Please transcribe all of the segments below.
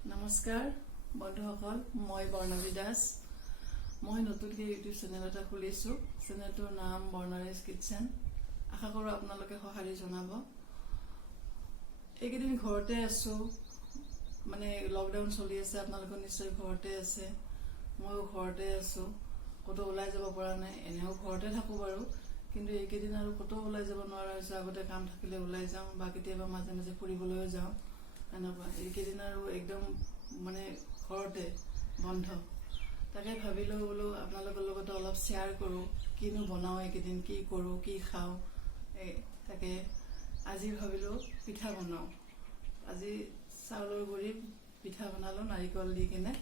নমস্কাৰ বন্ধুসকল, মই বৰ্ণালী দাস। মই নতুনকৈ ইউটিউব চেনেল এটা খুলিছোঁ। চেনেলটোৰ নাম বৰ্ণালীজ কিটচেন। আশা কৰোঁ আপোনালোকে সঁহাৰি জনাব। এইকেইদিন ঘৰতে আছোঁ, মানে লকডাউন চলি আছে। আপোনালোকে নিশ্চয় ঘৰতে আছে, ময়ো ঘৰতে আছোঁ। ক'তো ওলাই যাব পৰা নাই। এনেও ঘৰতে থাকোঁ বাৰু, কিন্তু এইকেইদিন আৰু ক'তো ওলাই যাব নোৱাৰা হৈছোঁ। আগতে কাম থাকিলে ওলাই যাওঁ বা কেতিয়াবা মাজে মাজে ফুৰিবলৈও যাওঁ। এনেকুৱা এইকেইদিন আৰু একদম মানে ঘৰতে বন্ধ। তাকে ভাবিলোঁ বোলো আপোনালোকৰ লগতো অলপ শ্বেয়াৰ কৰোঁ, কিনো বনাওঁ এইকেইদিন, কি কৰোঁ, কি খাওঁ। তাকে আজি ভাবিলোঁ পিঠা বনাওঁ। আজি চাউলৰ গুড়ি পিঠা বনালোঁ, নাৰিকল দি কিনে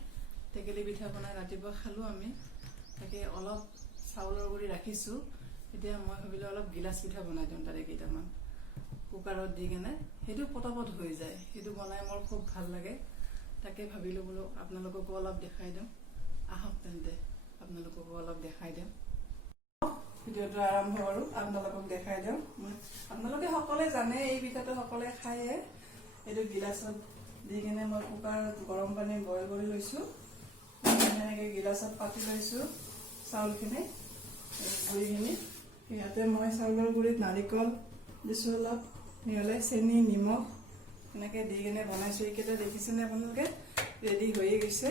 টেকেলি পিঠা বনাই ৰাতিপুৱা খালোঁ আমি। তাকে অলপ চাউলৰ গুড়ি ৰাখিছোঁ। এতিয়া মই ভাবিলোঁ অলপ গিলাচ পিঠা বনাই দিওঁ, তাৰে কেইটামান কুকাৰত দি কিনে। সেইটো পটাপট হৈ যায়, সেইটো বনাই মোৰ খুব ভাল লাগে। তাকে ভাবিলোঁ বোলো আপোনালোককো অলপ দেখাই দিওঁ। আহক তেন্তে আপোনালোককো অলপ দেখাই দিওঁ। ভিডিঅ'টো আৰম্ভ কৰোঁ, আপোনালোকক দেখাই দিওঁ। আপোনালোকে সকলোৱে জানে এই পিঠাটো সকলোৱে খায়ে। এইটো গিলাচত দি কিনে মই কুকাৰত গৰম পানী বইল কৰি লৈছোঁ। এনেকৈ গিলাচত পাতি লৈছোঁ চাউলখিনি, গুড়িখিনি। ইয়াতে মই চাউলৰ গুড়িত নাৰিকল দিছোঁ অলপ, মিহলাই চেনি, নিমখ এনেকৈ দি কিনে বনাইছোঁ। এইকেইটা দেখিছেনে আপোনালোকে? ৰেডি হৈয়ে গৈছে।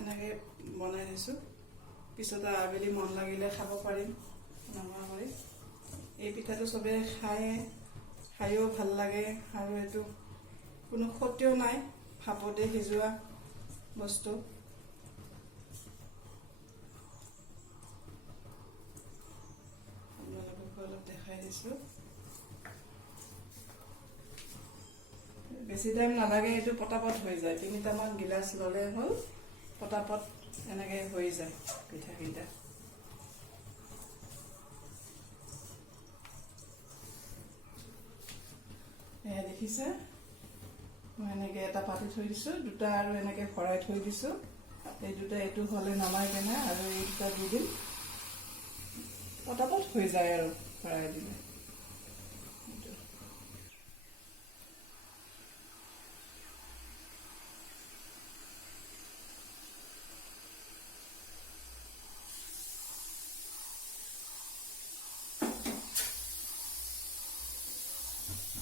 এনেকৈ বনাই দিছোঁ। পিছত আবেলি মন লাগিলে খাব পাৰিম নমা কৰি। এই পিঠাটো চবেই খায়ো ভাল লাগে, আৰু এইটো কোনো ক্ষতিও নাই, ভাপতে সিজোৱা বস্তু। আপোনালোকক অলপ দেখাই দিছোঁ। বেছি টাইম নালাগে, এইটো পটাপট হৈ যায়। 3টামান গিলাচ ল'লে হ'ল, পটাপট এনেকৈ হৈ যায় পিঠাকেইটা। এয়া দেখিছে, মই এনেকৈ এটা পাতি থৈ দিছোঁ, দুটা আৰু এনেকৈ ভৰাই থৈ দিছোঁ। এই দুটা এইটো হ'লে নমাই কেনে আৰু এই দুটা দি দিম, পটাপট হৈ যায় আৰু ভৰাই দিলে।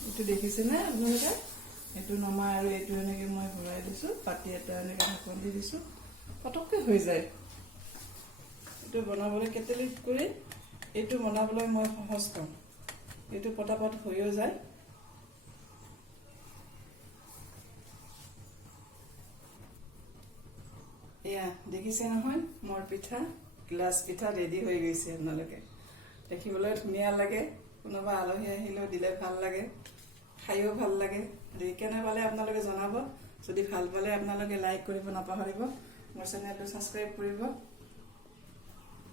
এইটো দেখিছেনে আপোনালোকে? এইটো নমাই আৰু এইটো এনেকৈ মই ভৰাই দিছোঁ, পাতি এটা এনেকৈ ঢাকন দি দিছোঁ, পটককৈ হৈ যায়। এইটো বনাবলৈ কেটেলিত কৰি এইটো বনাবলৈ মই সহজ পাওঁ। এইটো পটাপট হৈও যায়। এয়া দেখিছে নহয়, মোৰ পিঠা, গ্লাছ পিঠা ৰেডি হৈ গৈছে। আপোনালোকে দেখিবলৈ ধুনীয়া লাগে, কোনোবা আলহী আহিলেও দিলে ভাল লাগে, খায়ো ভাল লাগে। কেনে পালে আপোনালোকে জনাব। যদি ভাল পালে আপোনালোকে লাইক কৰিব নাপাহৰিব, মোৰ চেনেলটো ছাবস্ক্ৰাইব কৰিব।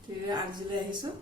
ঠিক আজিলৈ আহিছোঁ।